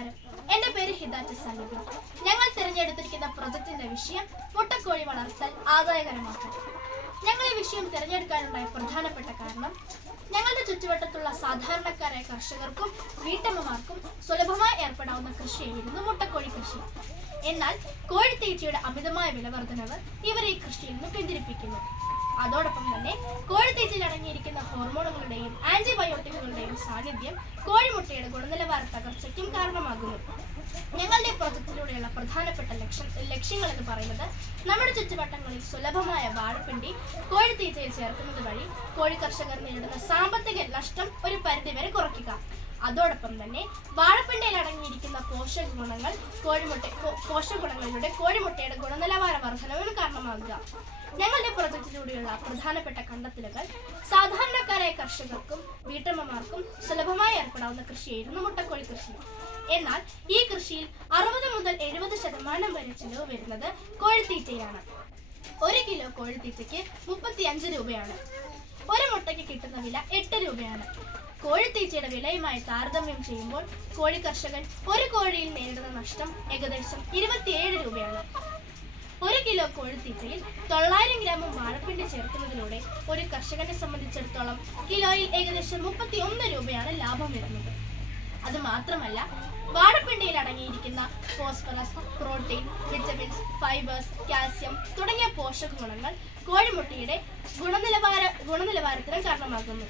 നമസ്കാരം, എൻ്റെ പേര് ഹിദാറ്റ് സലീബ്. ഞങ്ങൾ തിരഞ്ഞെടുത്തിരിക്കുന്ന പ്രൊജക്ടിന്റെ വിഷയം മുട്ടക്കോഴി വളർത്തൽ ആദായകരമാക്കൽ. ഞങ്ങൾ ഈ വിഷയം തിരഞ്ഞെടുക്കാനുണ്ടായ പ്രധാനപ്പെട്ട കാരണം ഞങ്ങളുടെ ചുറ്റുവട്ടത്തുള്ള സാധാരണക്കാരായ കർഷകർക്കും വീട്ടമ്മമാർക്കും സുലഭമായി ഏർപ്പെടാവുന്ന കൃഷിയായിരുന്നു മുട്ടക്കോഴി കൃഷി. എന്നാൽ കോഴിത്തീറ്റയുടെ അമിതമായ വിലവർദ്ധനവ് ഇവരെ ഈ കൃഷിയിൽ നിന്ന് പിന്തിരിപ്പിക്കുന്നു. അതോടൊപ്പം തന്നെ കോഴിത്തീറ്റയിൽ അടങ്ങിയിരിക്കുന്ന ഹോർമോണുകളുടെയും ആന്റിബയോട്ടിക്കുകളുടെയും സാന്നിധ്യം കോഴിമുട്ടയുടെ ഗുണനിലവാര തകർച്ചയ്ക്കും കാരണമാകുന്നു. ഞങ്ങളുടെ പ്രോജക്റ്റിലൂടെയുള്ള പ്രധാനപ്പെട്ട ലക്ഷ്യങ്ങൾ എന്ന് പറയുന്നത് നമ്മുടെ ചുറ്റുവട്ടങ്ങളിൽ സുലഭമായ വാഴപ്പിണ്ടി കോഴിത്തീറ്റയിൽ ചേർക്കുന്നത് വഴി കോഴി കർഷകർ നേരിടുന്ന സാമ്പത്തിക നഷ്ടം ഒരു പരിധിവരെ കുറയ്ക്കുക. അതോടൊപ്പം തന്നെ വാഴപ്പിണ്ടിയിൽ അടങ്ങിയിരിക്കുന്ന പോഷകഗുണങ്ങളിലൂടെ കോഴിമുട്ടയുടെ ഗുണനിലവാര വർധനവിന് കാരണമാകുക. ഞങ്ങളുടെ പ്രൊജക്റ്റിലൂടെയുള്ള പ്രധാനപ്പെട്ട കണ്ടെത്തലുകൾ സാധാരണക്കാരായ കർഷകർക്കും വീട്ടമ്മമാർക്കും സുലഭമായി ഏർപ്പെടാവുന്ന കൃഷിയായിരുന്നു മുട്ടക്കോഴി കൃഷി. എന്നാൽ ഈ കൃഷിയിൽ 60 മുതൽ 70% വരെ ചിലവ് വരുന്നത് കോഴിത്തീറ്റയാണ്. 1 കിലോ കോഴിത്തീറ്റയ്ക്ക് 35 രൂപയാണ്. ഒരു മുട്ടയ്ക്ക് കിട്ടുന്ന വില 8 രൂപയാണ്. കോഴിത്തീറ്റയുടെ വിലയുമായി താരതമ്യം ചെയ്യുമ്പോൾ കോഴി കർഷകൻ ഒരു കോഴിയിൽ നേരിടുന്ന നഷ്ടം ഏകദേശം 27 രൂപയാണ്. 1 കിലോ കോഴിത്തീറ്റയിൽ 900 ഗ്രാം വാഴപ്പിണ്ടി ചേർക്കുന്നതിലൂടെ ഒരു കർഷകനെ സംബന്ധിച്ചിടത്തോളം കിലോയിൽ ഏകദേശം 31 രൂപയാണ് ലാഭം വരുന്നത്. അതുമാത്രമല്ല, വാഴപ്പിണ്ടിയിൽ അടങ്ങിയിരിക്കുന്ന phosphorus, protein, vitamins, fibres, calcium തുടങ്ങിയ പോഷക ഗുണങ്ങൾ കോഴിമുട്ടയുടെ ഗുണനിലവാരത്തിന് കാരണമാകുന്നു.